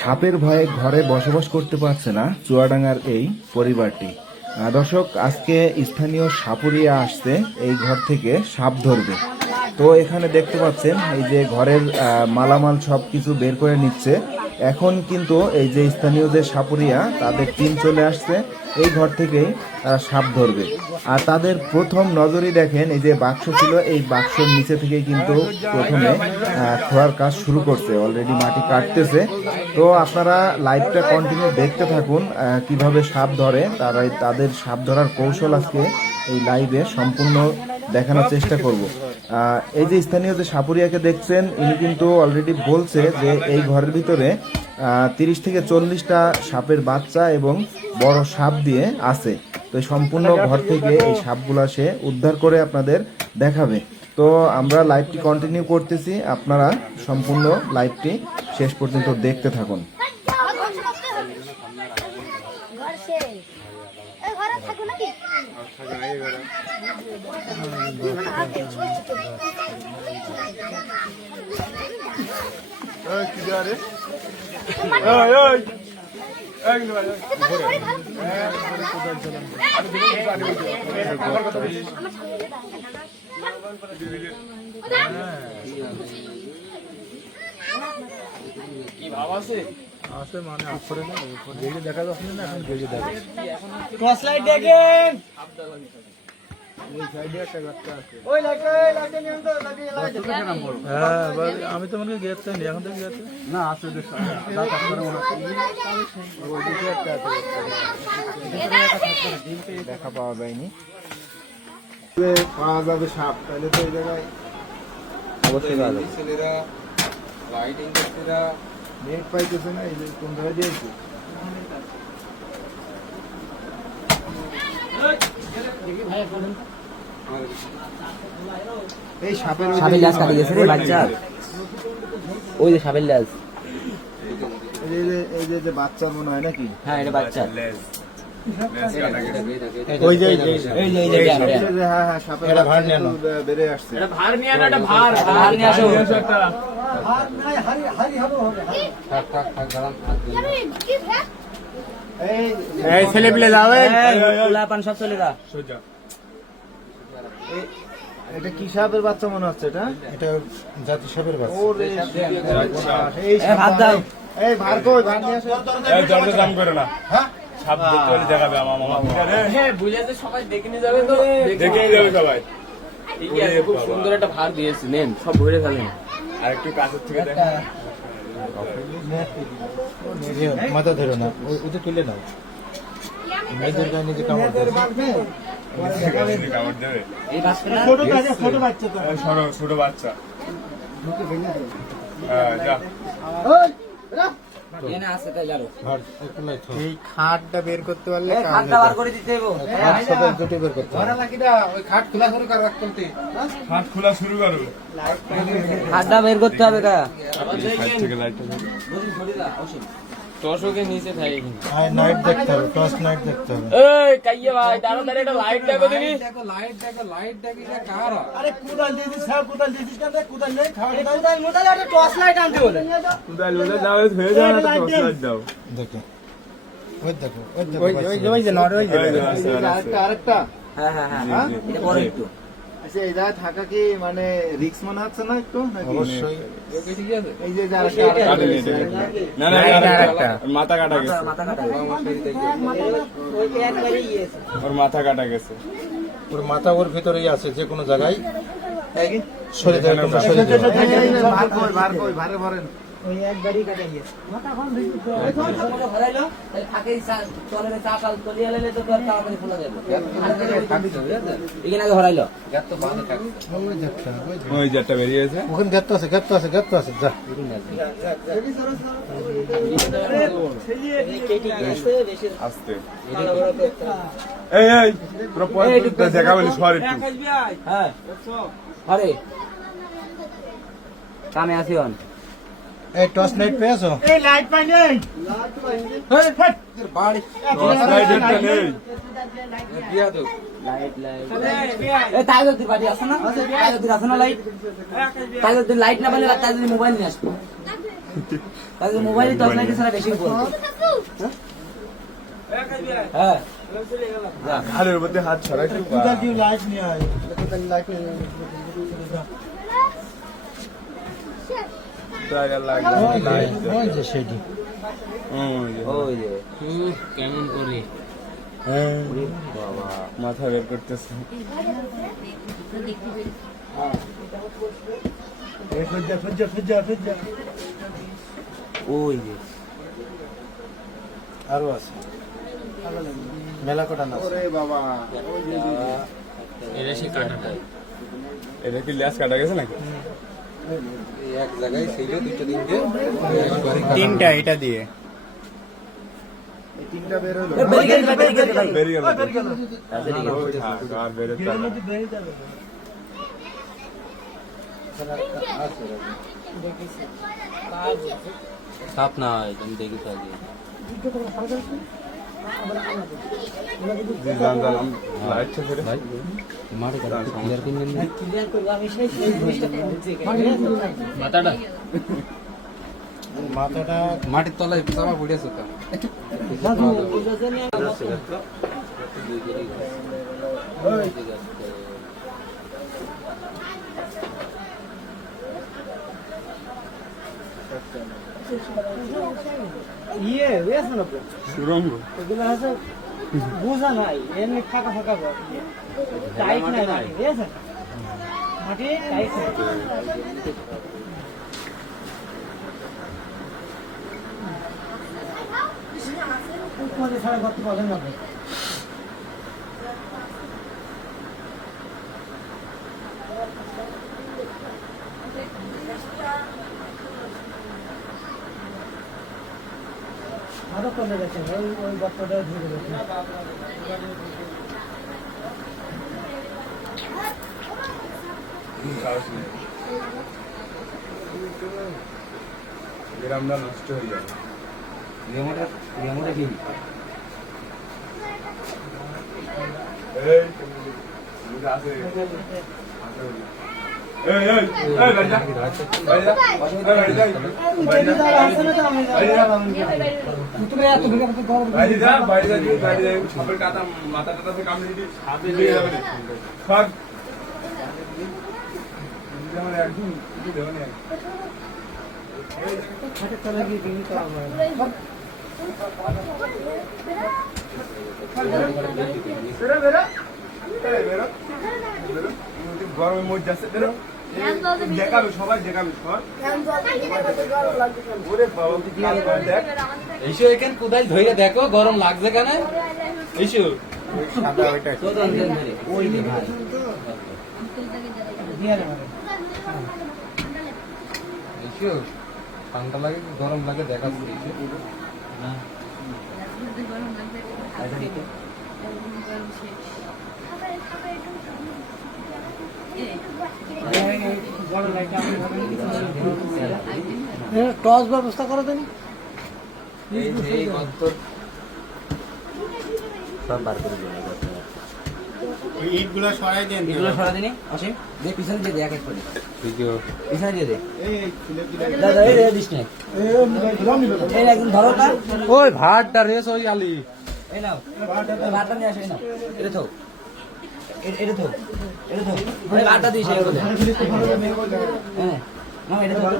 সাপের ভয়ে ঘরে বসবাস করতে পারছে না চুয়াডাঙ্গার এই পরিবারটি। দর্শক, আজকে স্থানীয় সাপুরিয়া আসছে এই ঘর থেকে সাপ ধরবে। তো এখানে দেখতে পাচ্ছেন এই যে ঘরের মালামাল সব কিছু বের করে নিচ্ছে। এখন কিন্তু এই যে স্থানীয় যে সাপুরিয়া তাদের টিম চলে আসছে, এই ঘর থেকেই তারা সাপ ধরবে। আর তাদের প্রথম নজরই দেখেন এই যে বাক্স ছিল, এই বাক্সের নিচে থেকেই কিন্তু প্রথমে খোঁড়ার কাজ শুরু করছে, অলরেডি মাটি কাটতেছে। তো আপনারা লাইভটা কন্টিনিউ দেখতে থাকুন কিভাবে সাপ ধরে তাদের সাপ ধরার কৌশল আজকে এই লাইভে সম্পূর্ণ দেখানোর চেষ্টা করব। এই যে স্থানীয় যে সাপুরিয়াকে দেখছেন, ইনি কিন্তু অলরেডি বলছে যে এই ঘরের ভিতরে 30 থেকে 40টা সাপের বাচ্চা এবং বড় সাপ দিয়ে আছে। তো সম্পূর্ণ ঘর থেকে এই সাপগুলা সে উদ্ধার করে আপনাদের দেখাবে। তো আমরা লাইভটি কন্টিনিউ করতেছি, আপনারা সম্পূর্ণ লাইভটি শেষ পর্যন্ত দেখতে থাকুন। কি ভাব আছে আছে মানে আসলে না গেজে দেখা যাচ্ছে না, এখন গেজে দেখা টর্চ লাইট দেখেন এই সাইডে একটা গাছটা আছে, ওই লাইটে নিয়ে তো লাগিয়ে লাগাইতে হ্যাঁ আমি তো মনে গেট চাই এখন তো গেট না আছে যে দাঁত করে মনে ওই দিকে একটা আছে দেখা পাওয়া যায়নি, পাওয়া যাবে সাপ তাহলে তো এই জায়গায় অবশ্যই পাওয়া যাবে। ছেলেরা লাইটিং করতেরা নেট পাইতেছে না, এই যে কোন জায়গায় দিয়েছে এই সাপের ল্যাজ কাটে গেছে রে বাচ্চা, ওই যে সাপের ল্যাজ, এই যে বাচ্চা মনে হয় নাকি? হ্যাঁ এটা বাচ্চা ওই যে হ্যাঁ হ্যাঁ সাপের ভার নিয়ে বেড়ে আসছে, এটা ভার নিয়ে না, এটা ভার নিয়ে আসো একটা ভার নাই, হারি হবে থাক গরম এই ছেলে পিলে যাবে পোলা পান সব চলে যা সোজা। এটা কি সাপের বাচ্চা মনে হচ্ছে? এটা জাতি সাপের বাচ্চা। ওরে এই ভাত দাও, এই ভার কই, ভার নিয়ে আসো। এই দরজা জাম করে না, হ্যাঁ সাপ দেখতে হলে দেখাবে আমার মামা। হ্যাঁ বুঝলে যে সবাই দেখে নিয়ে যাবে, তো দেখে নিয়ে যাবে সবাই। ঠিক আছে, খুব সুন্দর একটা ভার দিয়েছি, নেন সব ভরে ফেলেন। আর একটু কাছের থেকে দেখেন, মাথা ধরো না, ওটা তুলে নাও, মেয়েদের গায়ে নিজে কামড় দেবে, এই বাচ্চা না ছোট বাচ্চা হ্যাঁ যা এনে আছে তাই আরো এই খাটটা বের করতে পারলে খাটটা বার করে দিতে হবে, দুটো বের করতে হবে। খাট খোলা শুরু করো, খাটটা বের করতে হবে কা টর্চকে নিচে থাকে নাইট দেখতে হবে, টর্চ নাইট দেখতে হবে। এই কাইয়া ভাই তাড়াতাড়ি একটা লাইট দেখো দেখি, লাইট দেখি এটা কার? আরে কুদাল দিয়ে দিস, স্যার কুদাল দিয়ে দিস, কেন কুদাল নেই? কোথায় মোটা একটা টর্চ লাইট আনতে বলে, কোথায় লুলে দাও হয়ে যাবে, একটা টর্চ লাইট দাও। দেখো ওই দেখো ওই যে নড়ে, ওই যে আরেকটা হ্যাঁ হ্যাঁ হ্যাঁ এটা বড় একটু। আচ্ছা, এই জায়গায় থাকা কি মানে রিস্ক মনে হচ্ছে না একটু? অবশ্যই। ঠিক আছে, এই যে না না আরেকটা মাথা কাটা গেছে, মাথা কাটা ওর মাথা কাটা গেছে, ওর মাথা ওর ভিতরেই আছে, যে কোনো জায়গায় সরে যায়, তোমরা সরে যাও। ভারে ভরেন ওই এক গাড়ি কাটা গিয়েছে মাথা কোন দিকে হরাইলো তাই থাকে চলে না চাকাল চলিয়ে এলে তো তোর তাড়াতাড়ি খোলা যাবে, এখানে আগে হরাইলো গাত তো বাঁধে থাকে, ওই যেটা বেরিয়েছে ওখানে গাত আছে যা আস্তে এই পুরো পয়েন্টটা দেখাবেন সরি একটু, হ্যাঁ আরে কামে আসিওন এই টর্চ লাইট পেয়েছো? এই লাইট পাই নেই, বাড়ি টর্চ লাইট একটা নেই, দিয়া দাও লাইট এই তাইজুদ্দিন বাড়ি আছে না, তাইজুদ্দিন আছে না লাইট, তাইজুদ্দিন লাইট না পেলে তাইজুদ্দিন মোবাইল নিয়ে আসবে। তাহলে মোবাইলে টর্চ লাইট ছাড়া বেশি বলতো হ্যাঁ যা হালের মধ্যে হাত ছড়াই লাইট নিয়ে আয় লাইট নিয়ে ওই যে সেটি ওই যে কেমন করে বাবা মাথা বের করতেছে ওই যে আরো আছে মেলা কটা না বাবা এটা সে কাটাটা এটা কি ল্যাস কাটা গেছে নাকি এক জায়গায় ছিল দুটো তিনটে তিনটা এটা দিয়ে তিনটা বের হলো বেরিয়ে গেল বের গেল আচ্ছা ঠিক আছে আর বের সাপ না তুমি দেখি তো আগে লাইট ছে ফিরে ভাই মারে কাটা ক্লিয়ার করে নেন ক্লিয়ার করব আমি সেই মাথাটা মাথাটা মাটির তলায় চাপা পড়েছে তো ইয়ে আছে না সুরঙ্গ এগুলো আছে বুঝা নাই এমনি ফাঁকা ফাঁকা টাইট নাই মাটি বুঝেছে মাটি টাইট নাই উপরে ছাড়া করতে পারবেন না আরো কমে গেছে ওই গর্তটা ঢুকে গেছে গ্রামটা নষ্ট হয়ে যাবে রিমোটে কি এই আছে এই এই এই বাড়ি যা বাড়ি যা বাড়ি যা বাড়ি যা বাড়ি যা সবের কাটা মাথা টাটা থেকে কামড়ে দিবি হাতে দিয়ে যাবে সব যেমন একদম কিছু দেবে না গরমের মধ্যে যাচ্ছে বেরো দেখাবে সবাই দেখাবে সব ওরে বাবা দেখ এইসো এখানে কোদাল ধরে দেখো গরম লাগছে কেন এইসো সাদা ওইটা ওই যে ভাই এইসো ঠান্ডা লাগে কি গরম লাগে দেখা যাচ্ছে না টস ব্যবস্থা করে দেন এই গর্ত সব বার করে দিন ইটগুলো সরাই দেন এগুলো সরা দিনি অসীম দে পিছনে দিয়ে দে এক এক করে ভিডিও পিছনে দিয়ে দে এই খুলে দিলে দাদা এই রে দিস না এই একদম ধরো না ওই ভাতটা রেস ওই আলি এই নাও ভাতটা নিয়ে আসো এই নাও এটা থাও এটা থাও এটা থাও এই ভাতটা দিস এই করে হ্যাঁ না এটা থাও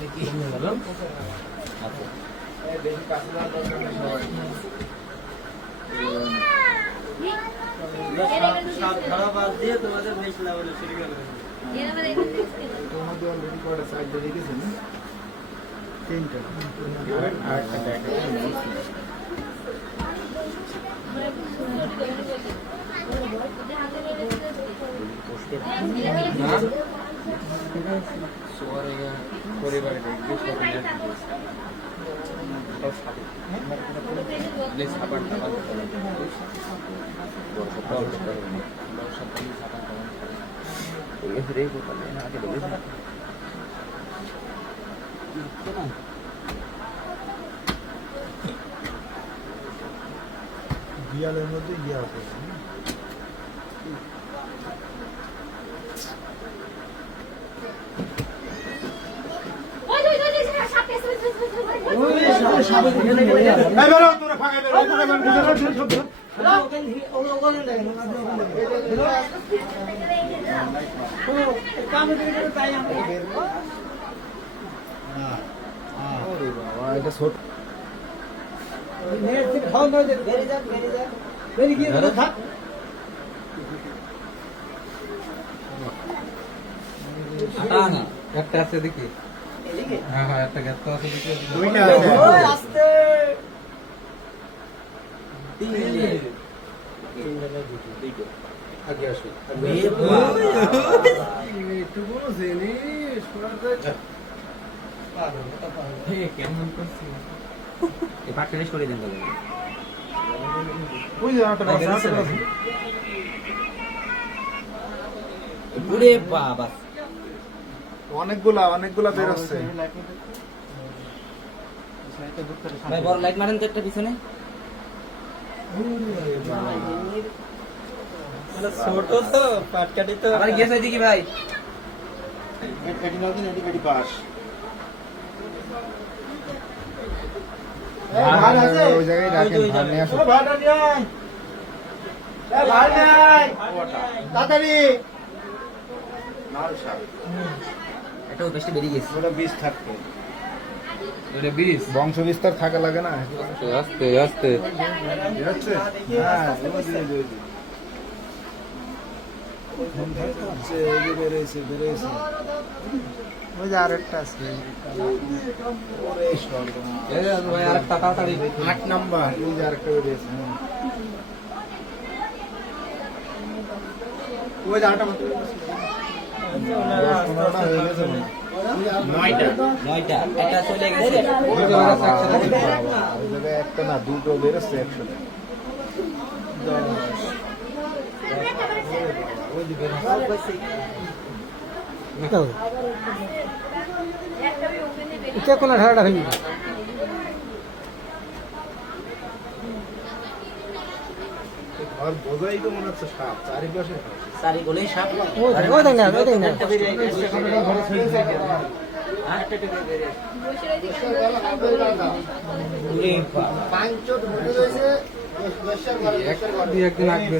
দেখি হলো আচ্ছা বেশি কাছে না দরকার নেই সবাই খারাপ বাদ দিয়ে তোমাদের বেশ লেভেলে শুরু করে তোমাদের অলরেডি কয়টা সাইড দিয়ে রেখেছেন তিনটা আর একটা দেখা পরিবারে দেখবে দিয়ালের মধ্যে ইয়ে আছে এটা ছোট একটা আছে দেখি, হ্যাঁ হ্যাঁ একটা গেট আছে দেখি, দুইটা আছে কেমন করছি এই পাটটা সরিয়ে দেন তাহলে। ওরে বাবা, অনেকগুলা বেরোচ্ছে। ভাই বড় লাইট মারেন তো একটা পিছনে। ছোট তো পাটকাটি তো আবার গেছে এদিকে ভাই। ওই জায়গায় রাখেন, ভার নিয়ে আসুন। এটাও বেশি বেরিয়ে গেছে। ওটা বীজ থাকবে, এটা বিরিশ। বংশ বিস্তার থাকা লাগে না। আস্তে আস্তে বেরোচ্ছে? হ্যাঁ, ওই যে, ওই যে। এই যে বেরোইছে। ওই যে আরেকটা আছে। ওরে সর্বনাশ। ভাই আরেকটা তাড়াতাড়ি 8 নাম্বার, ওই যে আরেকটা বেরিয়েছে। হ্যাঁ। ওই যে আরেকটা মাত্র বেরিয়েছে। 10-15টা হয়ে গেছে মনে হয়। 9টা এটা চলে গেছে। ওই জায়গায় একটা না, দুটো বেরোচ্ছে একসাথে। আর বোঝাই তো মনে হচ্ছে সাপ, চারিপাশে সাপ। সারি বলেই সাপ। একদিন আসবে,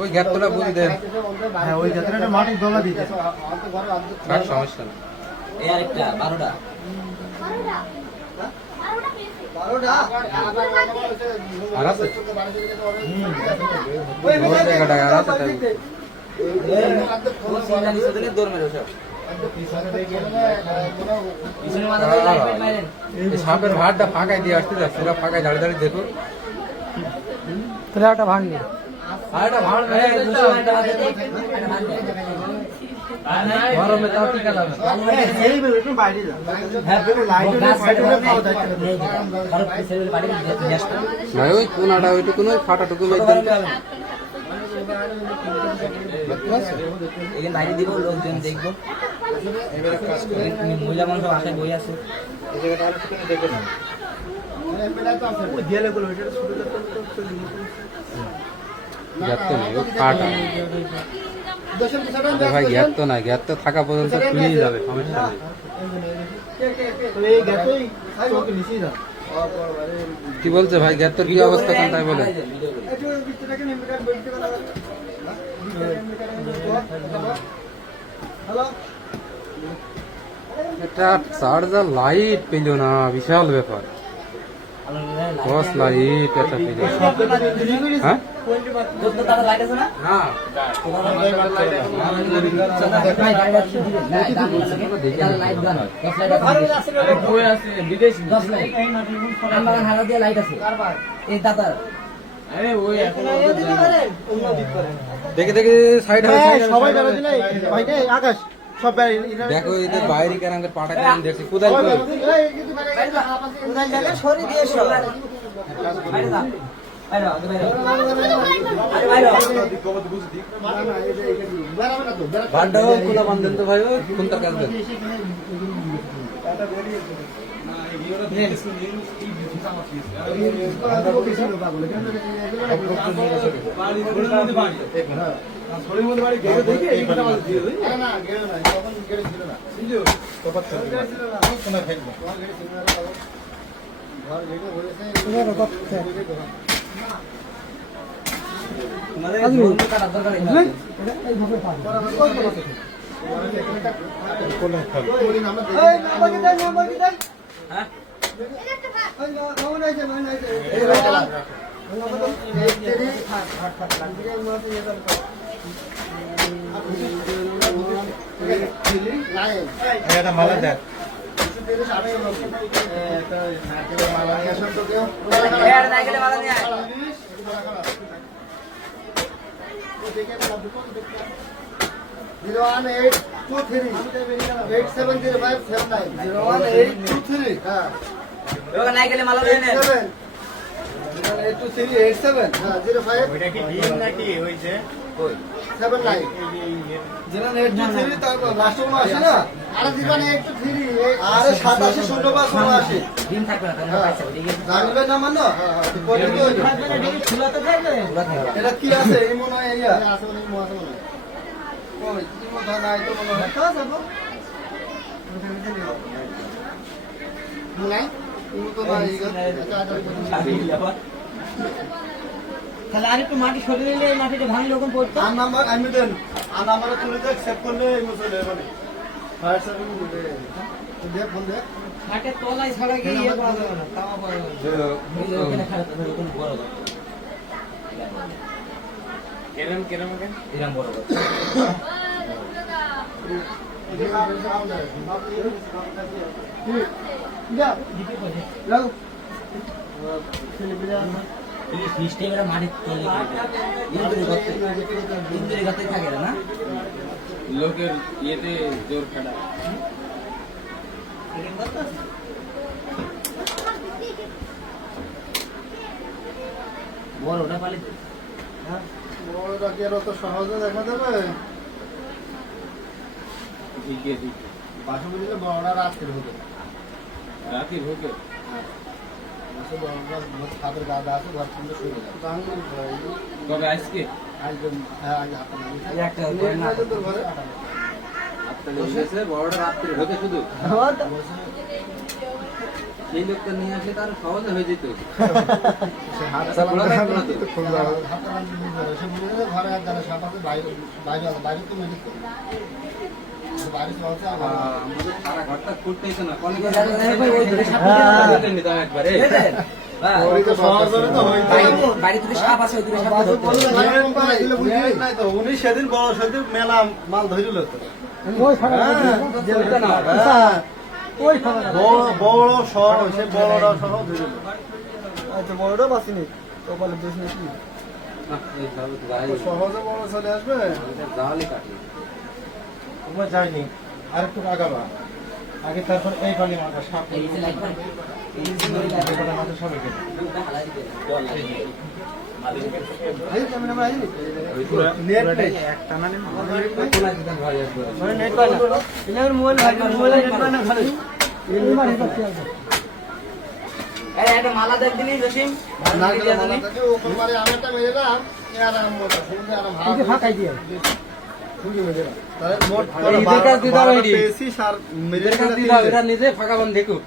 ওই গ্যাপটা বুঝে দেন। হ্যাঁ, ওই যাত্রাটা মাটির দলা দিতে। কার সমস্যা না। এই আরেকটা 12টা। আর আছে ওই জায়গাটা আর আছে তাই। দৌড় মেরে সব পিছনে মাথা দিয়ে লাইট ফাইট মারেন। এই সাপের ভাড়টা ফাঁকায় দিয়ে আসতে যাচ্ছে, পুরো ফাঁকায় দাঁড়িয়ে দাঁড়িয়ে দেখো। আরেকটা ভাড় মেরে গরমে তাও টিকা যাবে। ভাই ওই কোনাটা ওইটুকুন ওই ফাটাটুকু এখানে বাইরে দিব, লোকজন দেখবো। মহিলা মানুষ আশায় বই আছে। গ্যাপ তো নেই, ওই ফাটা। আরে ভাই গ্যাপ তো না, গ্যাপ তো থাকা পর্যন্ত খুলেই যাবে, সমস্যা নেই। কি বলছে ভাই, গ্যাপ তোর কি অবস্থা কোন তাই বলে? এটা চার্জার লাইট পেল না, বিশাল ব্যাপার। টর্চ লাইট এটা পেল। হ্যাঁ লাইট আছে না? না লাইট আছে এই দাদার। দেখে দেখে সাইড সবাই আকাশ সব দেখো এদের বাইরে কেন পাটা কেন দেখছি কোদাল কই? ভাড়টাও খোলা বান্ধেন তো ভাই, কোনটা কাজ দেন? তাহলে আর একটু মাটি সরিয়ে নিলে এই মাটিটা ভাঙলে ওরকম পড়তো। মাটির তলায় ছাড়া গিয়ে ইয়ে করা যাবে না, তাওয়া করা যাবে না। এই যে ওখানে খারাপ হবে, ওখানে বড় হবে। এরম বড় হবে। এই সিস্টেমে মাটির তলায় ইন্দুরি গর্তে থাকে না। লোকের ইয়েতে জোর খাটা বড়টা পালে তো সহজে দেখা যাবে। দিকে দিকে বাসা বুঝলে বড়রা রাত্রে হতো। রাতে ঢোকে ছাদের গাদা আছে, ঘর থেকে শুয়ে যায়। তবে আজকে একটা করে না। বড়টা রাত্রে ঢোকে শুধু সেই লোকটা নিয়ে আসলে তার সহজে হয়ে যেত ঘরে আর যারা সাপ আছে বাইরে বাইরে তো মেডিক বাইরে চলছে। আমাদের সারা ঘরটা খুঁড়তে হইতো না একবারে বাড়ি থেকে সাপ আছে, ওইদিকে সাপ আছে। উনি সেদিন বড় সেদিন মেলা মাল ধরিল বড় শহর সে বড়রা সহ ধরিল। আচ্ছা বড়টা বাঁচিনি তো বলে দোষ নাকি সহজে বড় চলে আসবে। জালই কাটে তোমরা যাইনি আর একটু আগাবা আগে, তারপর এই পালি মাথা সাপ এই যে লাইট পান। মাথা সবাই কেটে একটা মালা দেখ দিলি জসিম, নিজে ফাঁকা বান দেখুক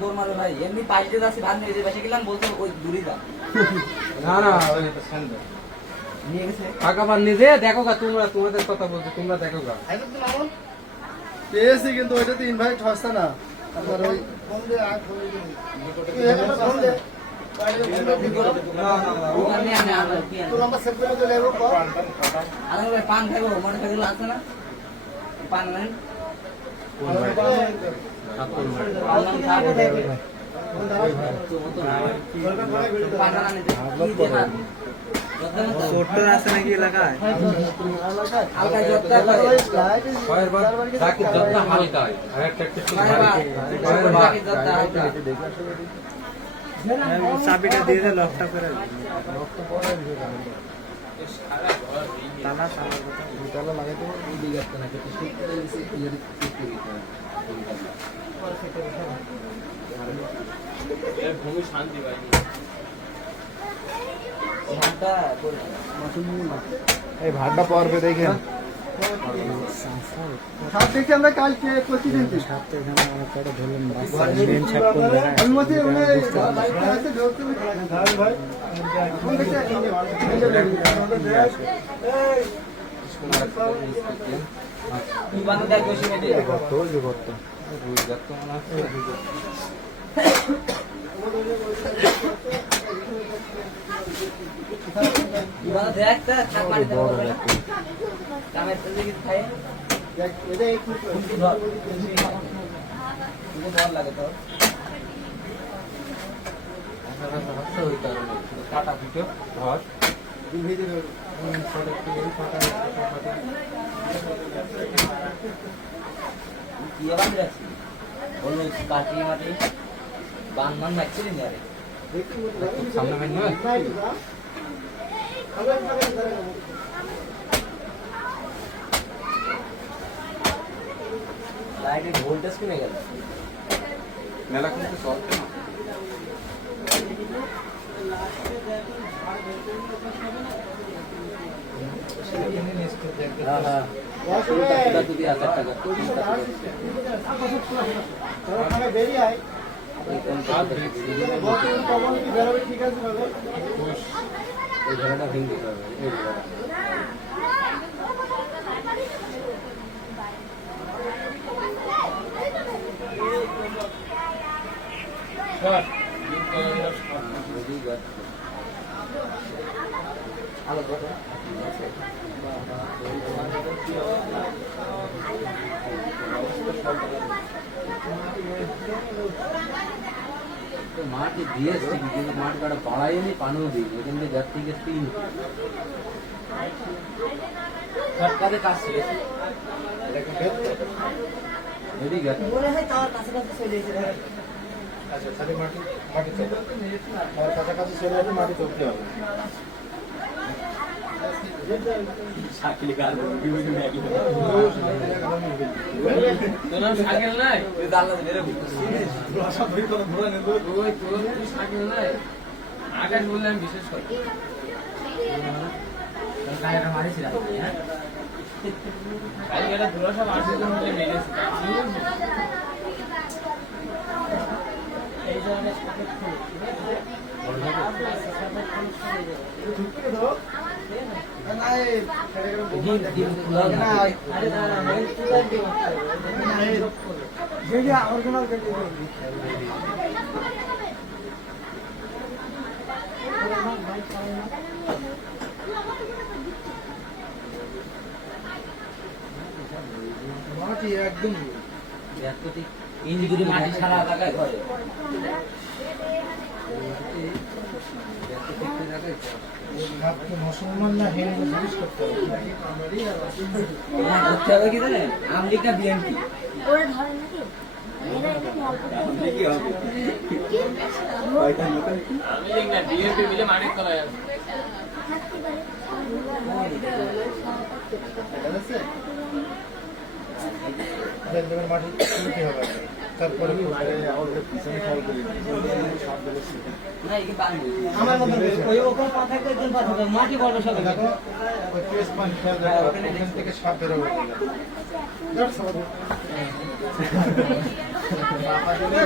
দৌড় মারে ভাই। এমনি পাইতে যাচ্ছি ভাত নিয়ে বেশি গেলাম, বলতে ওই দূরে যা না না নিয়ে গেছে। ফাঁকা বান নিজে দেখো গা, তোমরা তোমাদের কথা বলছো, তোমরা দেখো গা পেয়েছি কিন্তু ওইটাতে ইনভাইট হচ্ছে না। আপনার ওই ওখানে আমি আনলাম কি আনলাম পান খাইবো, মনে খাইগুলো আছে না পান নেন আছে নাকি এলাকায় হালকা জোরটা চাবিটা দিয়ে দে, লকটা করে তালা লাগাইতে ভূমি শান্তি পাইনি ধানটা করে এই ভাতটা পড়বে দেখেন। সাপ দেখছি আমরা কালকে প্রতিদিন অনুমতি বান্ধব দেখ বেশি মেটে দেখ থাক মারি দেবো কামের তেল দিকে খাই লাগে তো কাটা পিঠে ঘর কি বান্ধে রাখছি বললো কাটি মাটি বান মান রাখছিলি না রে সামনে মেনু লাইটের ভোল্টেজ কমে গেল মেলা কিন্তু চলছে না মাটি দিয়েছি কিন্তু মাটি কাটা বাড়াইনি পানিও দিই এখান থেকে যার থেকে 3 সরকারের কাজ ছিল রেডি গেট মনে হয় তার কাছাকাছি চলে এসেছে আচ্ছা তাহলে মাটি আর কাছাকাছি চলে যাবে মাটি চলতে হবে শাকিল গাল বিভিন্ন ম্যাগি তোর শাকিল নাই তুই দাল্লা মেরে সব ভিড় করে ঘোরা নেব ওই তোর শাকিল নাই আগে বললাম বিশেষ করে কায়রা মারিস রে হ্যাঁ কাল এটা পুরো সব আসছে তো মনে মেরেছে এই ধরনের সাপের ফুল মাটি একদম ইঞ্জি যদি মাটি সারা জায়গায় ঘরে মুসলমান না হিন্দু জিজ্ঞেস করতে হবে করতে হবে কি জানেন আমেরিকা বিএনপি ওরা ধরে নাকি এরা এখানে অল্প বিএনপি মিলে মাটির তলায় আছে থাকতে পারে মাটি তুলতে হবে তারপরে না এই বান্ধব আমার মতন ওই ওখানে পা থাকতে একজন পা থাকবে মাটি বড় সব দেখো ওই টেস্ট পান খেয়াল রাখো ওখান থেকে সাপ বেরোবে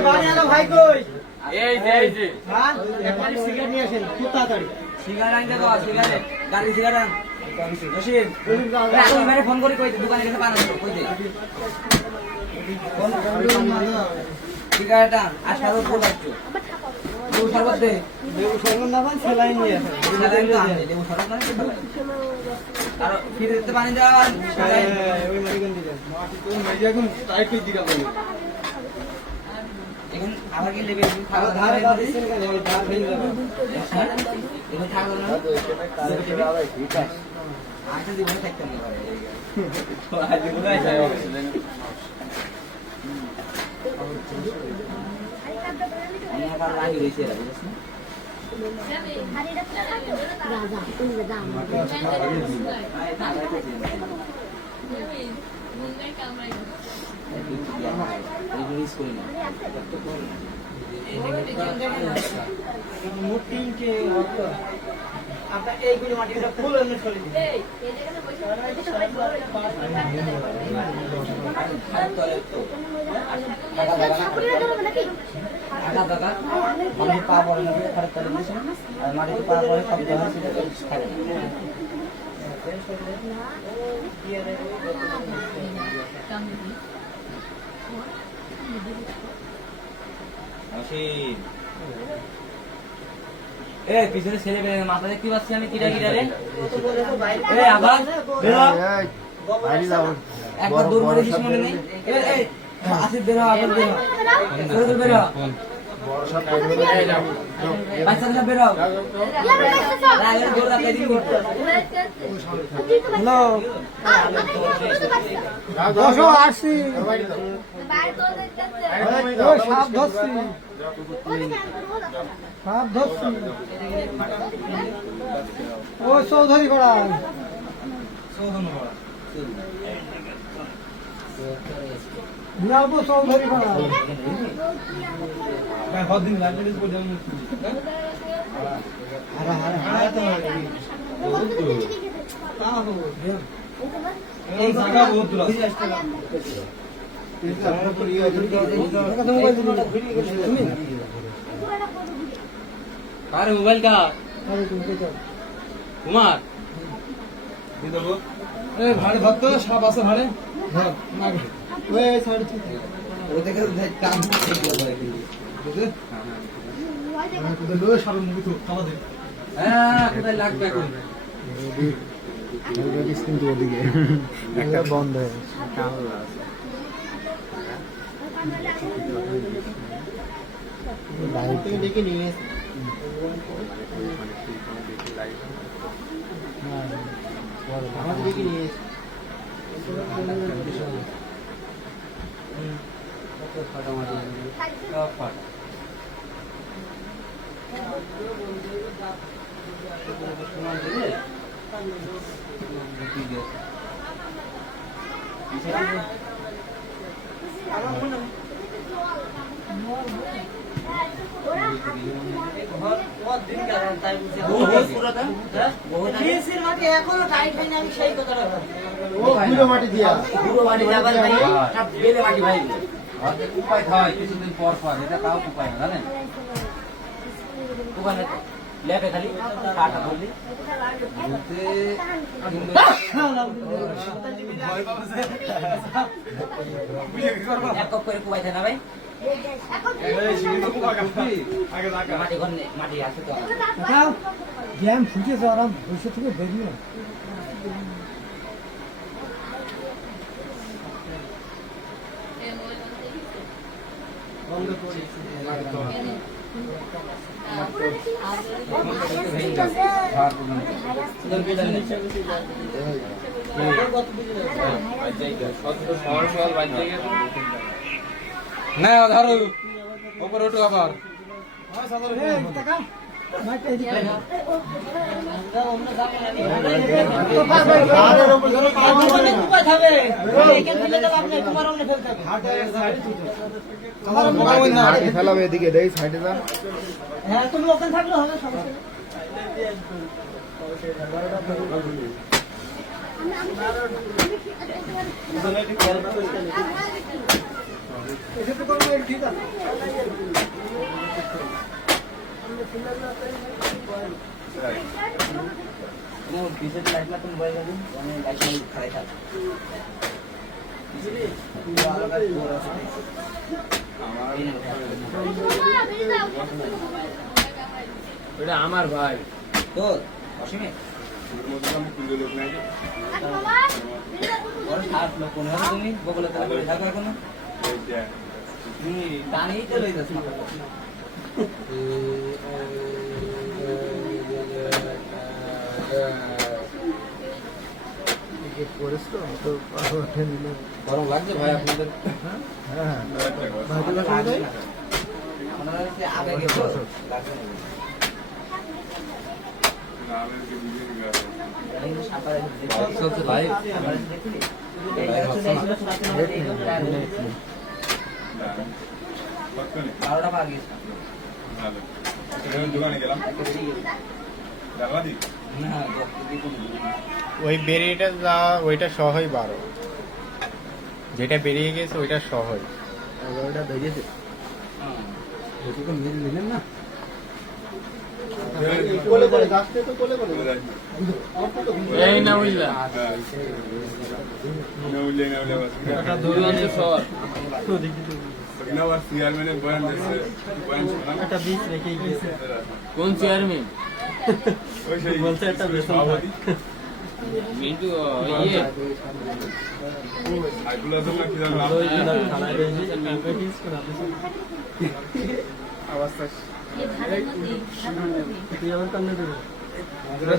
বাড়ি আলো ভাই কই এই যে হ্যাঁ একবার সিগারেট নিয়ে আসেন খুব তাড়াতাড়ি সিগারেট আনতে দাও সিগারেট গাড়ি সিগারেট আন রশিদ এখন মেরে ফোন করে কই দোকানে গেছে পান আনতে কই দে ফোন সিগারেট আন আর সাথে ফোন আসছো লেবু শরবত দে লেবু শরবত না পান সেলাইন নিয়ে আসেন সেলাইন তো আনবে লেবু শরবত মানে আর ফিরে পানি দাও আর সেলাইন ওই মাটিগুন দিলেন মাটি তো মেজাগুন টাইট করে দিরা বলে এখন আবার কি লেবে খাওয়া ধারে ধারে দিছেন কেন ওই ধার ভেঙে যাবে এখন থাকলো না আচ্ছা জীবনে থাকতে না পারে তো আজ জীবনে আছে আমি আবার রাগি হইছে রে বুঝছিস রাজা তুমি দাম এই স্কুল না মুটিকে আপনার এইগুলি মাটিটা ফুল এনে চলে দিন আটা দাদা মাটির পা পড়ে না খারাপ করে দিয়েছে আর মাটির পা পড়ে সব জল সেটা খাবে না পিছনে ছেলে পেলে মাথা দেখতে পাচ্ছি আমি কিরা কিরা রে আবার একবার দূর মারে কিছু মনে নেই আসিফ বেরো আবার বেরো বেরো বাচ্চারা বেরো বসো আসছি সাপ ধরছি সাপ ধরছি ও চৌধুরী করা চৌধুরী করা এই জায়গা বহুত দূর আরে মোবাইল কা কুমার ভাড়ে ধরতো সাপ আছে ভাড়ে কোথায় লাগবে এখন কিন্তু ওদিকে একটা বন্ধ হয়ে ডেকে নিয়ে আমাদের ডেকে নিয়ে এখনো টাইট হয়নি আমি সেই কথাটা মাটি দিয়া পুরো মাটি যাবার ভাই বেলে মাটি ভাই উপায় হয় কিছুদিন পর পর এটা তাও উপায় না জানেন ওখানে লেপে খালি কাটা বললি এক কপ করে কুবাই না ভাই মাটি ঘর মাটি আছে তো জ্যাম ফুটেছে আরাম বসে থেকে বেরিয়ে না ধরো ওপর ওঠো আবার ফেলাবে এদিকে দেই সাইডে যা হ্যাঁ তুমি ওখানে থাকলে হবে সমস্যা ঠিক আছে पीछे लाइट में तुम बैठ गई मैंने लाइट में खड़े था এটা আমার ভাই তো অসীমে তুমি বগলে থাকো এখনো টানেই তো লই যাস মাথা গরম লাগছে ভাই আপনাদের আগে গেছো 12টা পা গিয়েছে না ওই বেরিয়েটা যা ওইটা সহই 12, যেটা বেরিয়ে গেছে ওইটা সহই। ওটা ধরেছে এটি তো মিল নিলেন না কোলে কোলে গাছতে তো কোলে কোলে এই না উইলা এটা দুইজনে সর একটা বীজ রেখে গিয়েছে কোন চেয়ারম্যান বলছে একটা বেসন মিন্টু ইয়ে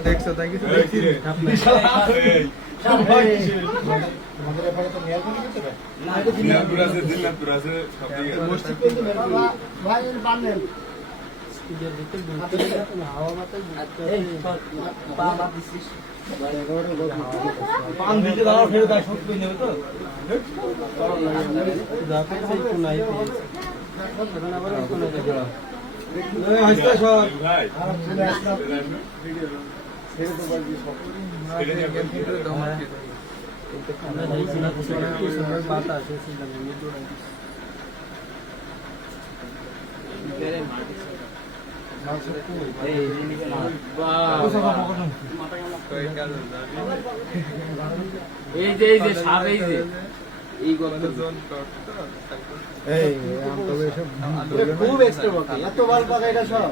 দেখছো তাই কিছু আমাদের এখানে তো মেয়ার করে দিতে ভাই বানেন হাওয়া বাতাস পান দিতে দাও ফেরত দাও সব কই নেবে তো যাতে সেই কোনাই পেয়েছে এখন আবার কোন জায়গা এই হাসতা সব ভাই আর চলে আসনা ভিডিও ছেড়ে তো বাজি সব ছেড়ে গেম থেকে দম আছে কিন্তু আমরা যাইছিলাম কি সুন্দর বাতাস এসেছিল আমি দৌড়াই এই যে সাপ এই যে এই গল্প এই আম তো এসব খুব এক্সট্রা বকে এত বার পাকা এটা সব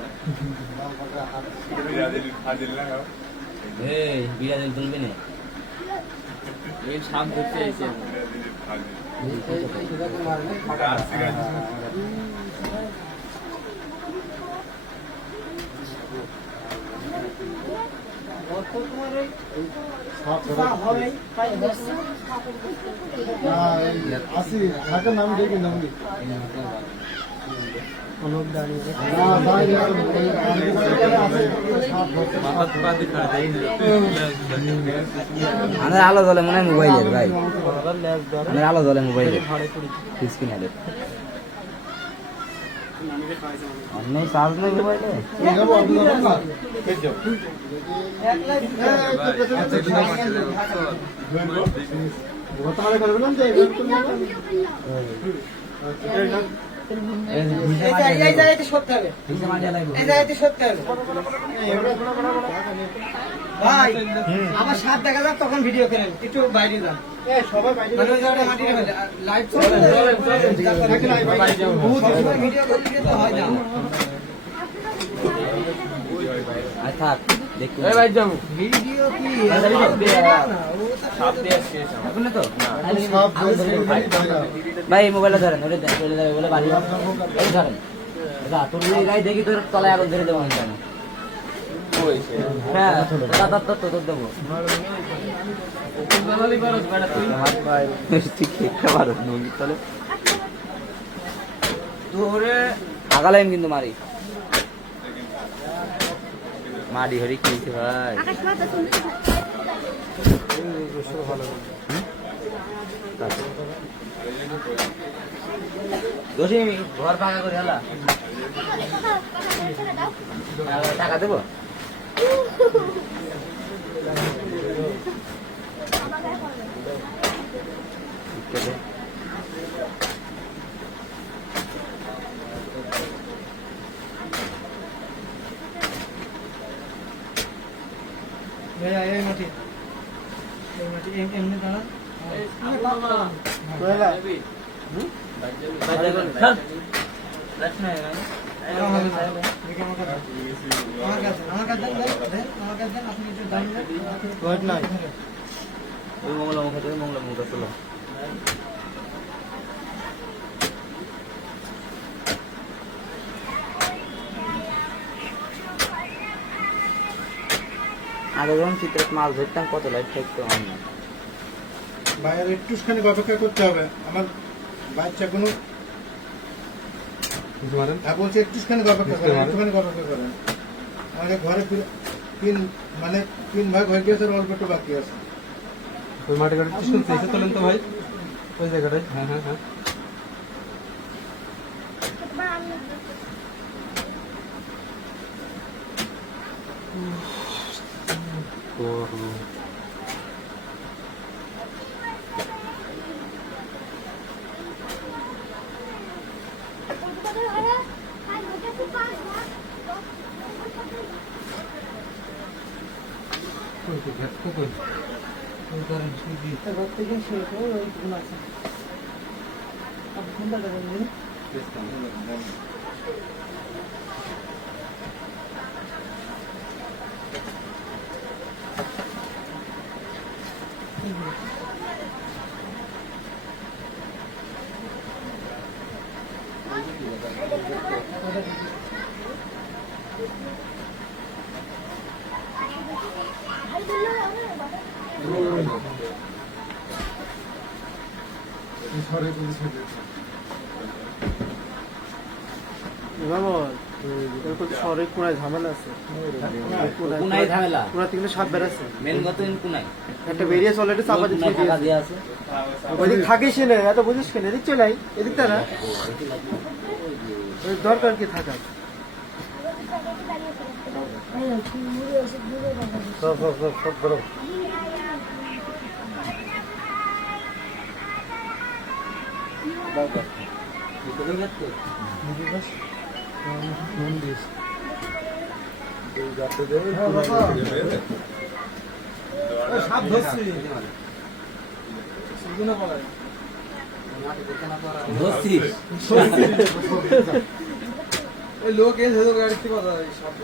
এই বিড়াল তুলবে না এই সাপ ধরতে আইছে আসি ঢাকার নাম দেখি নাম আমাদের আলো জ্বলে মনে হয় মোবাইলের ভাই আমাদের আলো জ্বলে মোবাইলের স্ক্রিনের অন্য চার্জ নেই মোবাইলে এই জায়গাতে সরতে হবে এই জায়গাতে সরতে হবে ভাই আমার সাপ দেখা যাক তখন ভিডিও করেন একটু বাইরে যান সবাই বাইরে মাটি লাইট চলে ভিডিও করতে তো হয় না আর থাক দেখুন এই ভাই যাবো ভিডিও কি সাপ দিয়ে আসছে এখন তো সব ভাই মোবাইলটা ধরেন ওটা দেন চলে যাবে বলে বাড়ি এই ধরেন যা তোর গাই দেখি তোর তলায় আগুন ধরে দেবো আমি জানি হ্যাঁ দাদা তোর দেবো আগালাইম কিন্তু মারি মারি হরি খেয়েছে ভাই ঘর ফাঁকা করে হলা টাকা দেবো এই মাটি এমনি দাঁড়া আমার কাছে আপনি একটু দাঁড়িয়ে মঙ্গলা মুখ চলো আগে যখন চিত্রের মাছ ধরতাম কত লাইট থাকতো বাইরে একটুখানি অপেক্ষা করতে হবে আমার বাচ্চা কোনো বলছে একটুখানি অপেক্ষা করেন একটুখানি অপেক্ষা করেন আমাদের ঘরে তিন ভাগ হয়ে গেছে অল্প একটু বাকি আছে ওই মাটি কাটি শুনতে এসে তোলেন তো ভাই ওই জায়গাটায় হ্যাঁ শহরের কোনায় ঝামেলা আছে, কোনায় ঝামেলা কোনা থেকে সাপ বেড়াচ্ছে, মেন গত কোনায় একটা বেরিয়ে চলে এটা চাপা দিয়ে টাকা দিয়ে আছে ওইদিক থাকিস না, এত বুঝিস কেন, এদিক চলে আয়, এদিকটা না ওই দরকার কি থাকার। সাপ ধরছি ওই লোক এসে গাড়ি কি কথা সাপ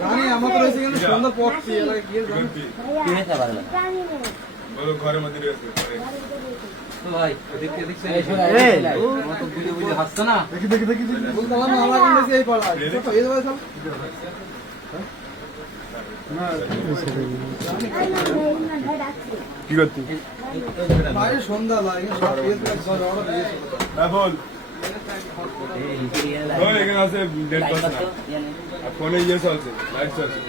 জানি আমার তো রয়েছে কিন্তু সুন্দর পক্ষী এলাকা গিয়ে জানি কি হয়েছে বাড়লা জানি না বলো ঘরের মধ্যে রয়েছে ভাই দেখতে দেখতে আমার তো বুঝে বুঝে হাসছে না বলতাম আমরা কিন্তু এই পাড়া এই যাবে সব কি করতি বাইরে সন্ধ্যা লাগে সব পেজ করে অর্ডার দিয়েছে এখন এখানে আছে ডেট পাস না আর ফোনে ইয়ে চলছে লাইট চলছে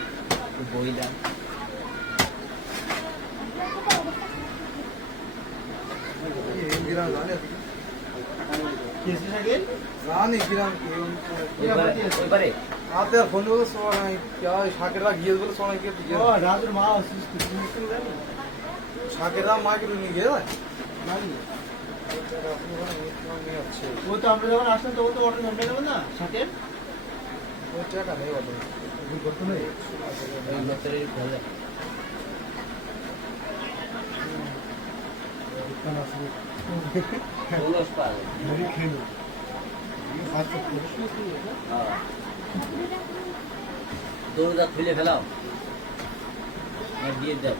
বইটা জানি কিরাম এবারে আতে ফোন বলে সোয়া নাই শাকেরা গিয়ে বলে সোয়া নাই রাজুর মা শাকেরা মা কে নিয়ে গিয়ে ও তো আমরা যখন আসলাম তো ও তো অর্ডার মেনটেন করবে না শাকের ওই টাকা নেই অর্ডার করতে নেই দৌড়া খুলে ফেলাও দিয়ে দাও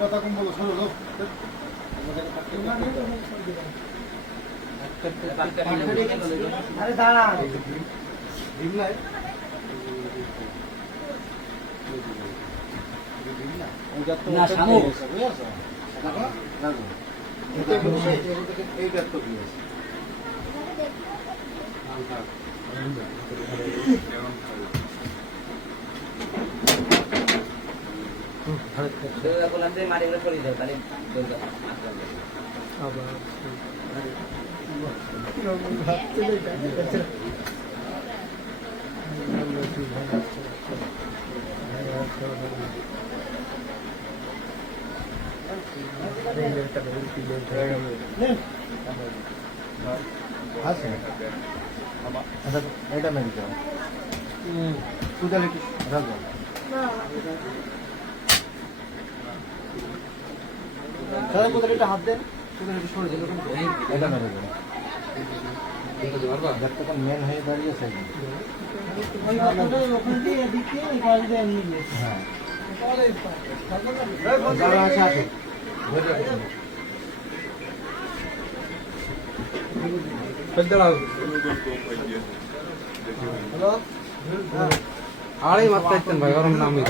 কথা কম বলো শোনো লোক আরে দাঁড়া না শামুক বললাম যে মারি করে দাও তাহলে এটা মেরে যাও কোথায় রাখো দাদা কোথায় একটা হাত দেন কোথায় একটু সরে দিল এটা মেরে যাও যতক্ষণ মেন হয়ে দাঁড়িয়েছে হ্যালো আড়াই মাত্রা ইতেন ভাই ওরম নামই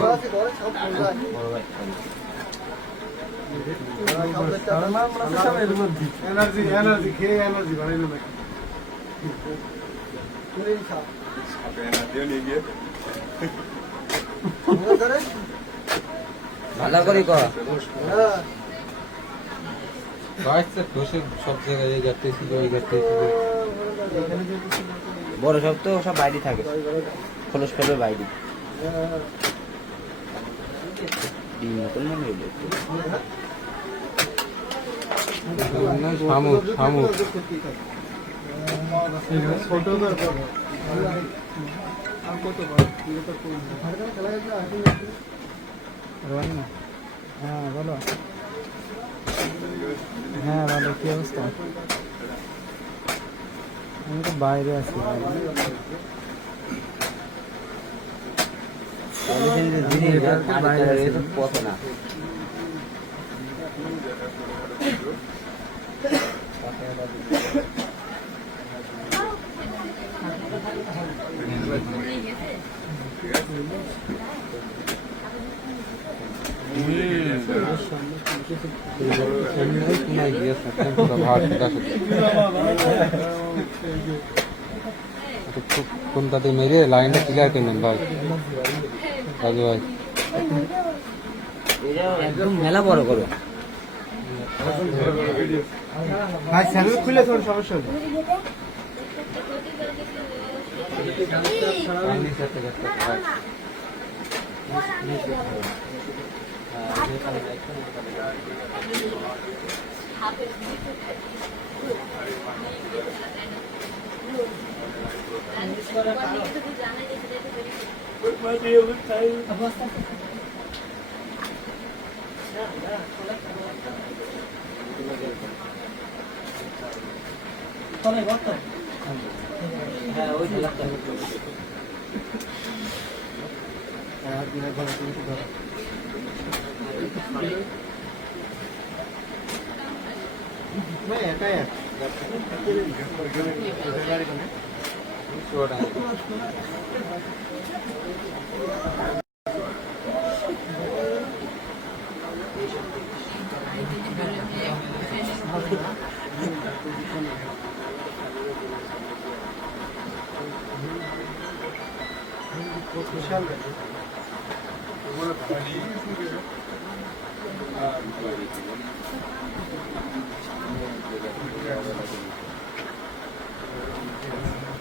এনার্জি এনার্জি খেয়ে এনার্জি বাড়াইলো নাকি এনার্জিও নিয়ে গিয়ে ভালো করে কর সব জায়গায় এই গাড়তে ছিল ওই গাড়তে ছিল বড় সব তো সব বাইরে থাকে খোলস করবে বাইরে ডিম মতন মনে হইলো একটু। শামুক শামুক হ্যাঁ বলো হ্যাঁ ভালো কি অবস্থা আমি তো বাইরে আছি পথে না কোনটাতে মেরে লাইনটা ক্লিয়ার করলেন ভাই রাজু ভাই একদম মেলা বড় করো ভাই স্যালুট খুলে তোর সমস্যা হলো হ্যাঁ ওই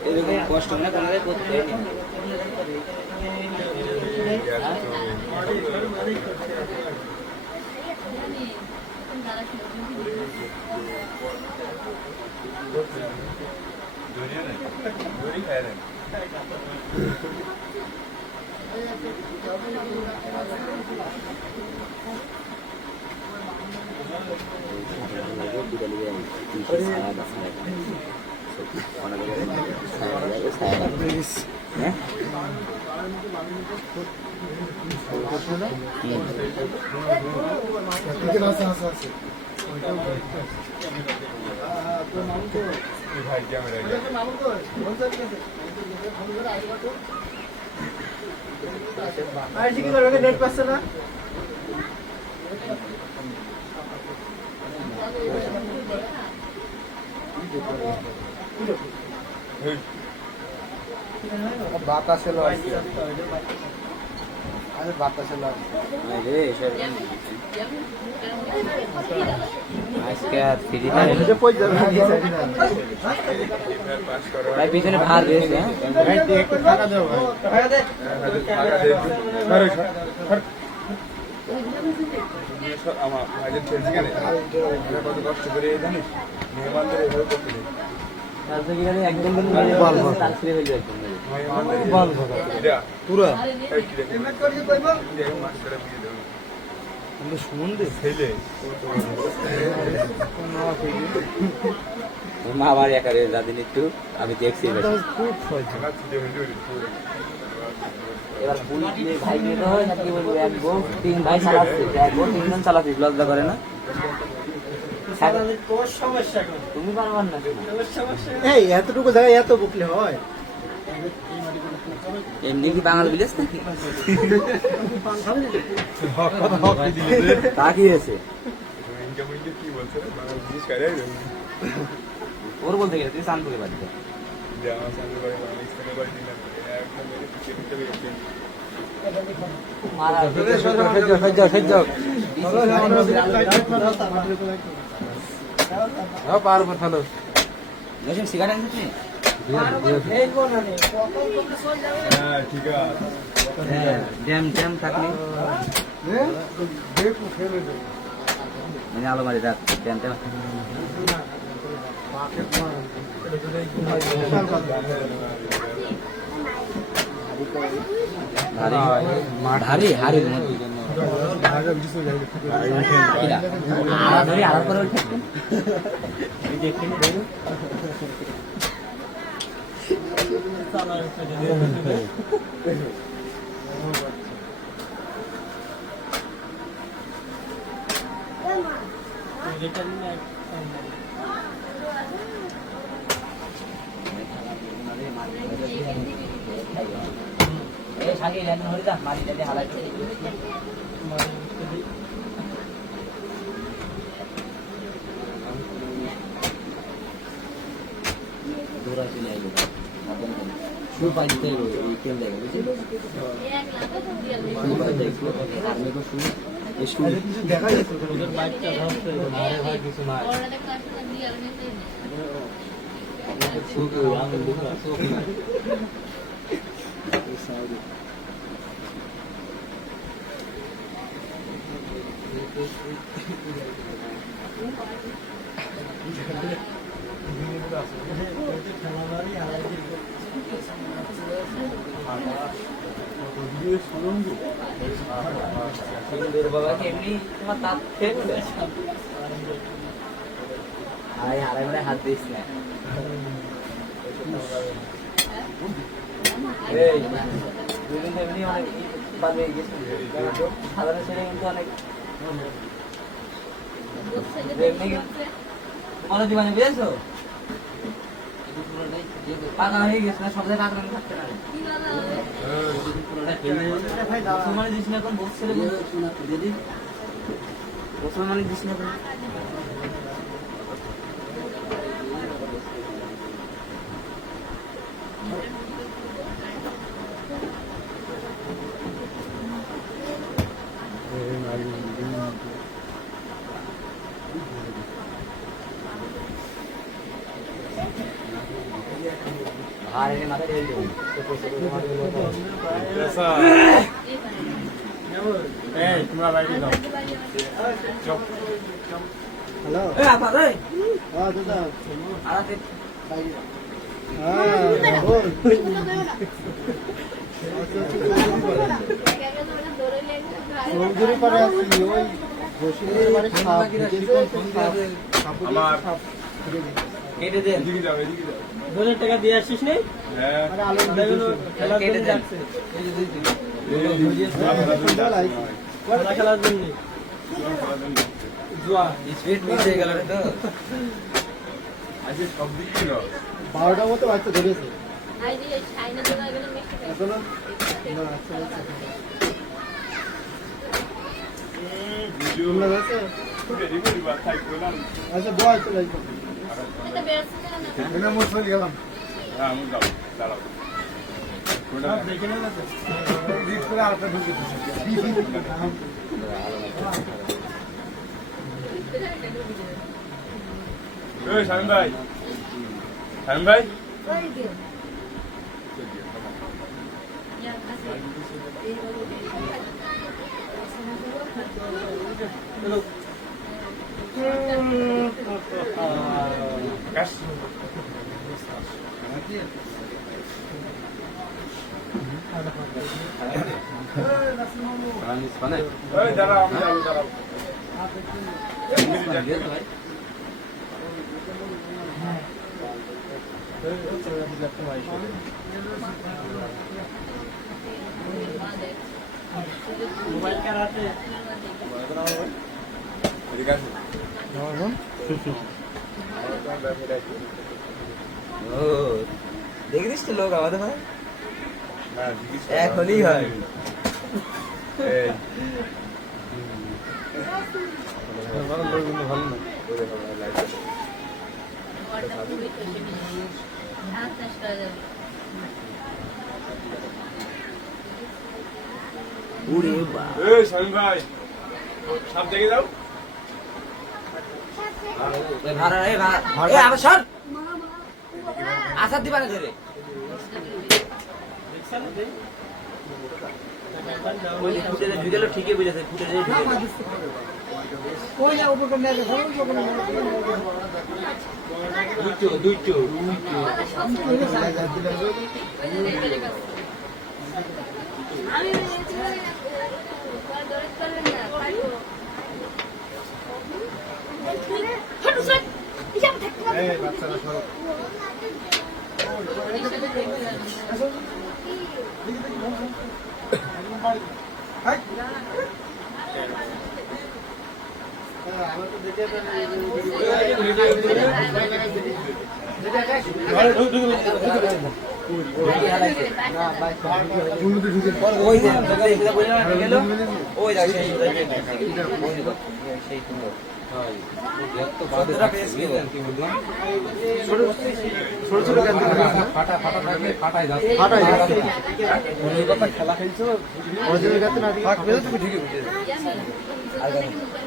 এরকম কষ্ট না কোনোদের করতে ভাই ক্যামেরা নেট পাচ্ছে না বাতাসে বাতাসে আজকে আর ভাই পিছনে ভার রয়েছে আমার ভাইদের ছেড়েছি কেন কত কষ্ট করে জানিস মেহমানদের এভাবে করতে নেই একদম পুরা মা আমার একারে দাদিন একটু আমি দেখছি এবার ভাই নিয়ে তো হয় কি বলবো এক বউ তিন ভাই চালাচ্ছে এক বউ তিনজন চালাচ্ছিস লজ্জা করে না তুমি পারবার না এই এতটুকু জায়গায় এত বুকলে হয় এমনি কি বাঙাল ভিলেজ নাকি? তা কি হয়েছে? ইনকাম কি বলছে বাংলা জিনিস কারে ওর বলতে গেলে তুই শান্তকে বাদ দে। যে আমার সামনে বাড়ি বাংলা ইসলামের বাড়ি দিলাম একদম মেরে পিছিয়ে পিছিয়ে গেছে সিগারেট আনছিস? হ্যাঁ ঠিক আছে ড্যাম ড্যাম থাকলে মানে আলমারি রাখ ড্যাম ড্যাম হারি হারি ধরি আর করে সাকিয়ে লেন হরি যা মারি দিলে হালাই দৌড়া চলে আইলো শুরু পাই দিতে এই তেল দেয় বুঝলি শুরু পাই দেয় আর্মি কো শুরু স্কুল দেখা যাচ্ছে ওদের বাইকটা ধরছে মারে ভাই কিছু না শুরু আমি দেখো বাবা এমনি তোমার তার খেয়ে হারাই মানে হাত দিস না এমনি অনেক বাজে গেছে সাধারণ ছেলে কিন্তু অনেক তোমাদের জীবনে বুঝেছো পাকা হয়ে গেছে না সব জায়গায় আগ্রহ থাকতে পারে মুসলমানের দিস না এখন বহুত ছেলে দিদি মুসলমানের দিস না আর এর মাথায় ঢেলে দেবো এই তোমরা বাইরে যাও হ্যালো এ আপা রে হ্যাঁ দাদা আরাতে হ্যাঁ বল চৌধুরী পারে আসছি ওই বসিরের বাড়ি সাপ আমার কেটে দেন এদিকে যাও এদিকে যাও 2000 টাকা দিয়ে আসছিস নি হ্যাঁ আরে আলো খেলার কেটে জন্য দেন যাচ্ছে খেলার জন্য জুয়া স্পিড মিস হয়ে গেল রে তো আজকে সব দিকে যাও 12টা মতো বাচ্চা ধরেছে আই দিয়ে চাইনা জন্য এগুলো মিক্স করে এখনো ভিডিও তোমরা গেছে রেডি করি বা খাই কইলাম আচ্ছা বল চলে যাই এটা বেরছে না এখানে মোট চলে গেলাম হ্যাঁ আমি যাও দাঁড়াও কোনটা দেখে নেন না রিস্ক করে আরেকটা ঢুকে এই শামিম ভাই শামিম ভাই ওই যে ইয়া আছে এই কাশ এই দাঁড়াও আমি যাবো দাঁড়াও মোবাইল কারাতে এদিকে আসো ও দেখিস তো লোক আমাদের ভাই না জিজ্ঞেস এখনই হয় এই ঘরটা পুরো চষে নিয়ে হাত নষ্ট হয়ে যাবে। উড়ে বা এই শামিম ভাই সাপ দেখে যাও ভাড়া রে ভাড়া এ আবার সর আসার দিবা না ধরে ওই ফুটেজে ঢুকেলো ঠিকই বুঝেছে ফুটেজে ঢুকে ওই না উপর করে নেবে দুইটো আমি দৌড়ে চলবেন না পারবো। হাঁটু স্যার হিসাব থাকতে হবে। ওই যে গেল ওই যাচ্ছে সেই সুন্দর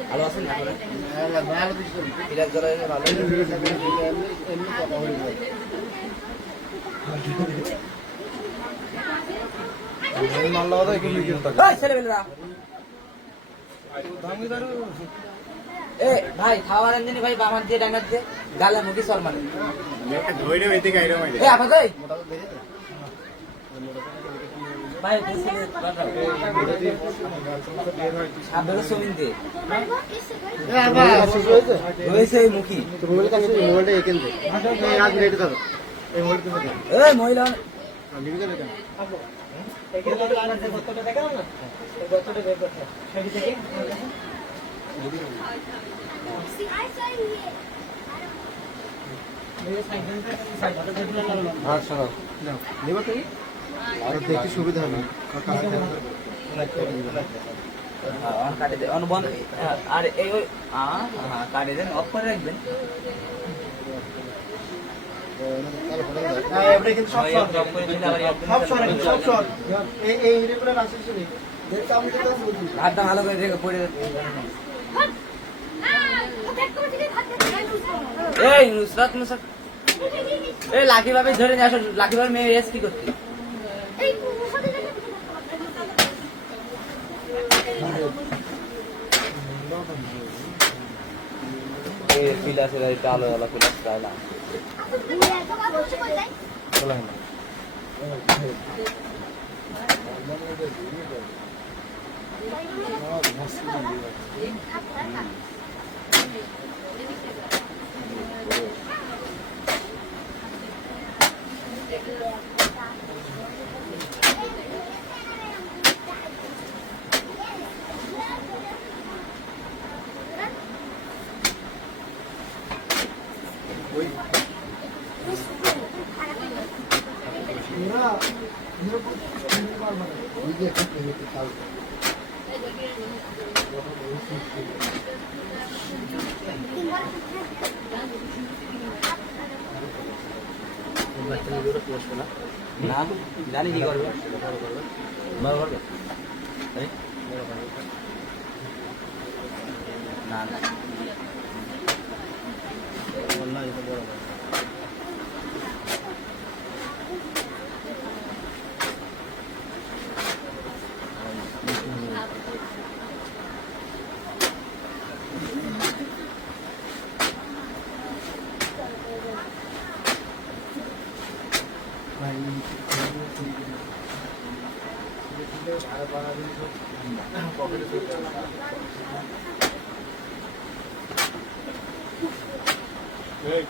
ভালো আছেন ছেলেবেলা এ ভাই খাওয়ার এমনি ভাই বামার দিয়ে ডাঙ্গার দিয়ে গালে মুখি সর মানে এ আপা কই ভাই আপনাদের সমিন দে রয়েছে এই মুখি এই মহিলা দেখতে সুবিধা হবে কাটে দেন অনুবন্ধ আর এই কাটে দেন অফ করে রাখবেন হাতটা ভালো করে রেখে পড়ে এই নুসরাত নুসরাত এই লাকি ভাবে ধরে নিয়ে আসো লাকি ভাবে মেয়ে এস কি করতে পিলাস আলো আলো পিলাস না না জানি কি করবে না না এই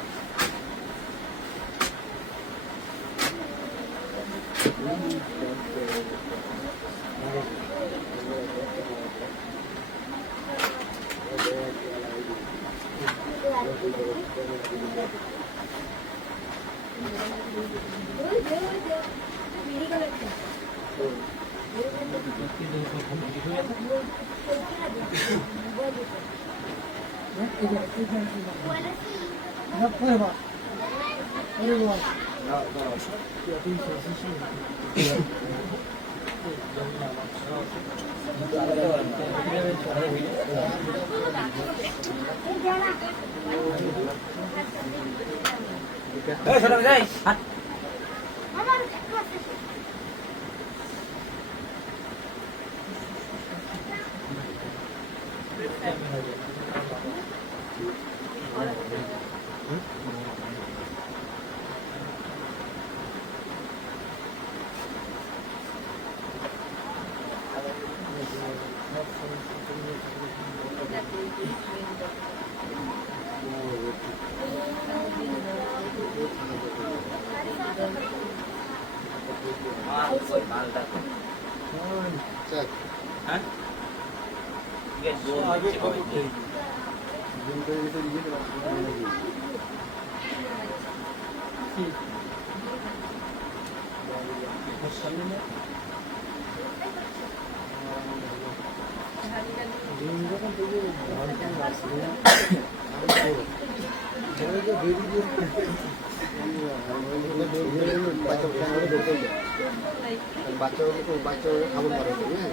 বাচ্চা খাবার পারে হ্যাঁ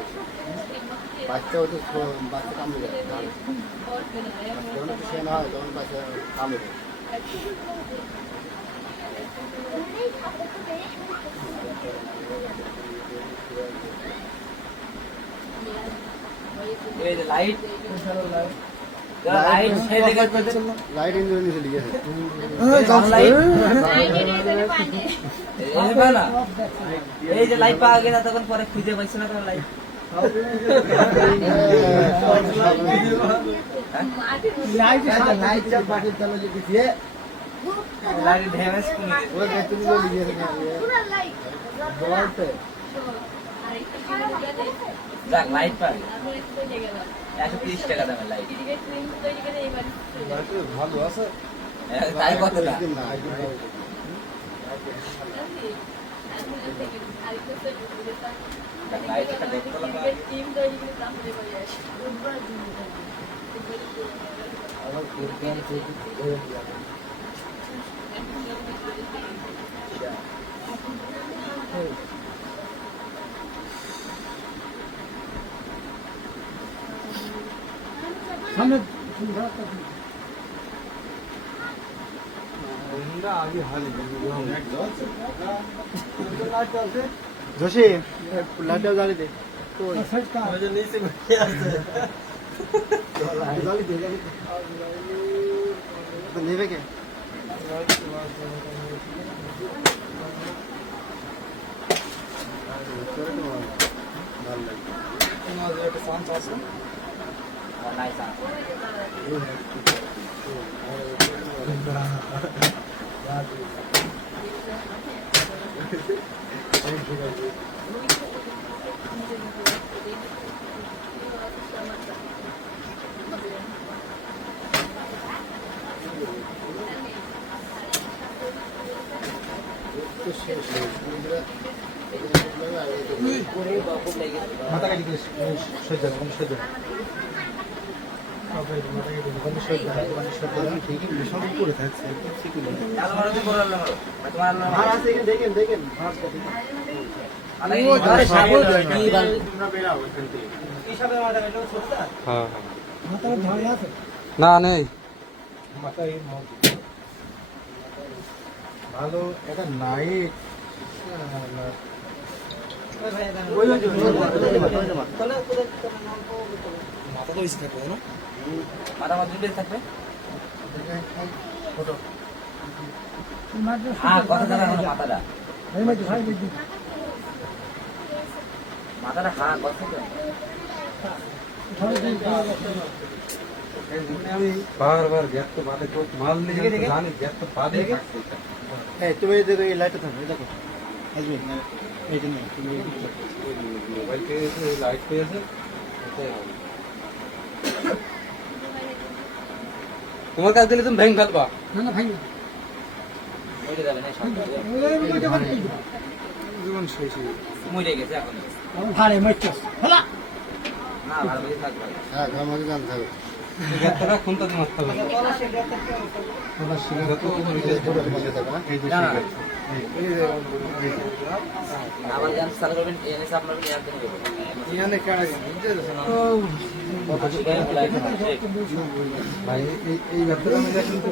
বাচ্চা হচ্ছে বাচ্চা কামড়ে যায় যখন একটু সেনা হয় তখন বাচ্চা কামড়ে যায় লাইট লাইট সেই দেখে লাইট ইঞ্জিন নিচে লিখে এই যে লাইট পাওয়া গেল তখন পরে খুঁজে পাইছে না তোমার লাইট লাইট চাপ পাঠিয়ে চালো লিখেছি লাইট ড্যামেজ করে ওই তুমি বলে লিখেছে বলতে যাক লাইট পাবে 130 টাকা দামের লাইট ভালো আছে তাই কত না লাইট একটা দেখতে লাগবে जोशी लाइट जाली दे नेबे के নাইস माता का दिखे सज्जा सज्जा ठीक है मिशन पूरे था देखें देखें না নেই ভালো এটা নাইট মাথা তো বেশি থাকবে না মাথা মাত্র বেশ থাকবে হ্যাঁ কথা জানা মাথাটা মাথাটা হ্যাঁ কথা আমি বারবার গ্যাস তো বাদে তো মাল নিয়ে জানি গ্যাস তো বাদে এই তুমি দেখো এই লাইটটা থাকবে দেখো আসবে এই জন্য তুমি মোবাইল পেয়েছে লাইট পেয়েছে তোমার কাছে দিলে তুমি ভেঙে ফেলবা না না ভাই মরে যাবে না জীবন শেষ মরে গেছে এখন ভারে মারছস হলা না ভালো করে থাকবে হ্যাঁ আমাকে জানতে হবে গেটটা কোনটা দিয়ে মারতে হবে তোমরা শিখে তো এই যে আবার গান চালু করবেন এনে আপনার ইয়ার দেন ইয়ানে কাড়া বুঝতে দেছ না ভাই এই ব্যাপারটা আমি দেখি তো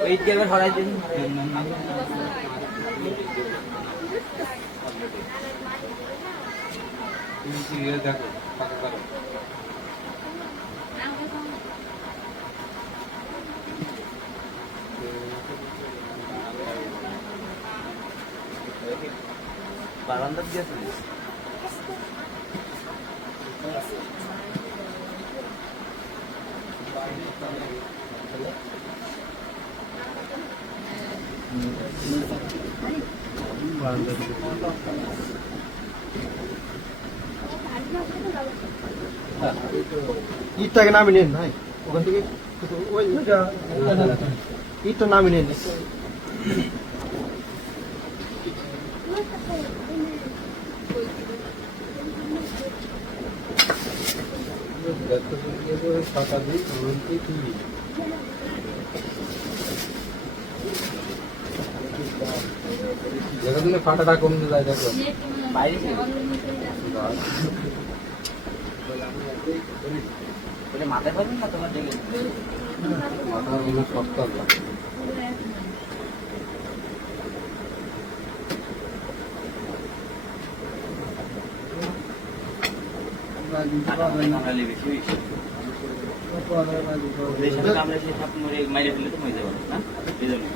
ওয়েট করবেন হরাই দিন দেখো পাকা করো বারান্দা দিয়ে ইটটাকে নামিয়ে নেন ভাই ওখান থেকে ওই ইটটা নামিয়ে নেন টাকা দিই যেখান থেকে ফাটাটা কমতে যায় দেখো বাইরে মাথায় পাবেন না তোমার দিকে মাথা গুলো শক্ত আছে কামড়ালে বেশি কামড়ে সে সাপ মরে মাইরে ফেললে তো মরে যাবে না এই জন্য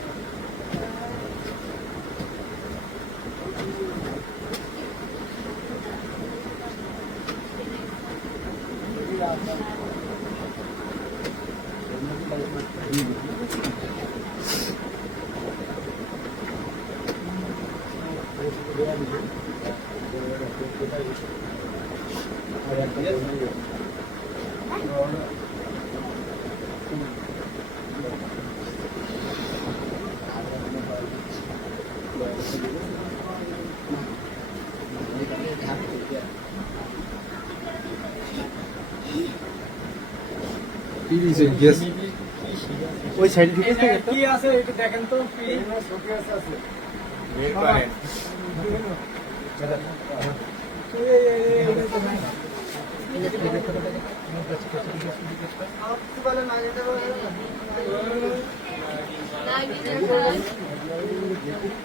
গ্যাস ওই সাইড থেকে কি আছে একটু দেখেন তো কি আছে বের করেন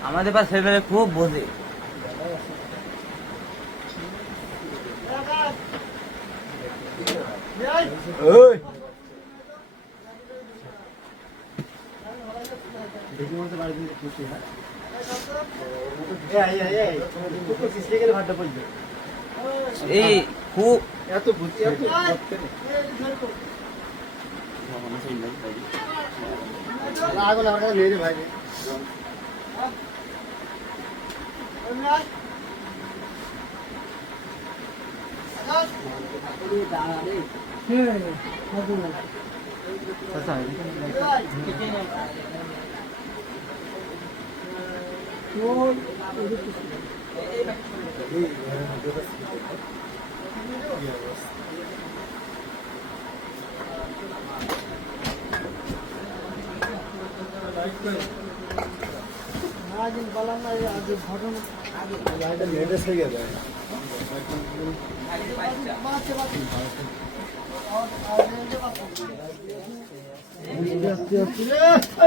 আমাদের পাশে ফেলে খুব বোঝে ওই এই খুব এত বুঝি এত লাগো না আমার নিয়ে রে ভাই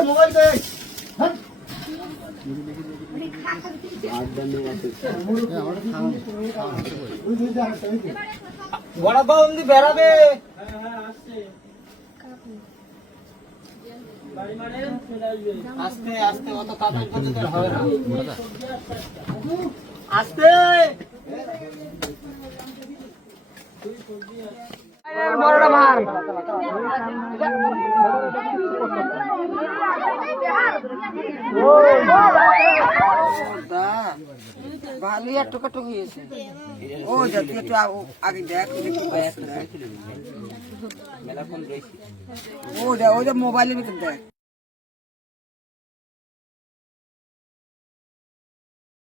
মোবাইল বড় বাউন্দি বেড়াবে আস্তে আস্তে অত তাড়াতাড়ি করতে তো হবে না আস্তে ভালোই আর টোকাটুক হয়েছে ও যাতে একটু আগে দেখ মেলাক্ষণ রয়েছে ও মোবাইলের ভিতর দেখ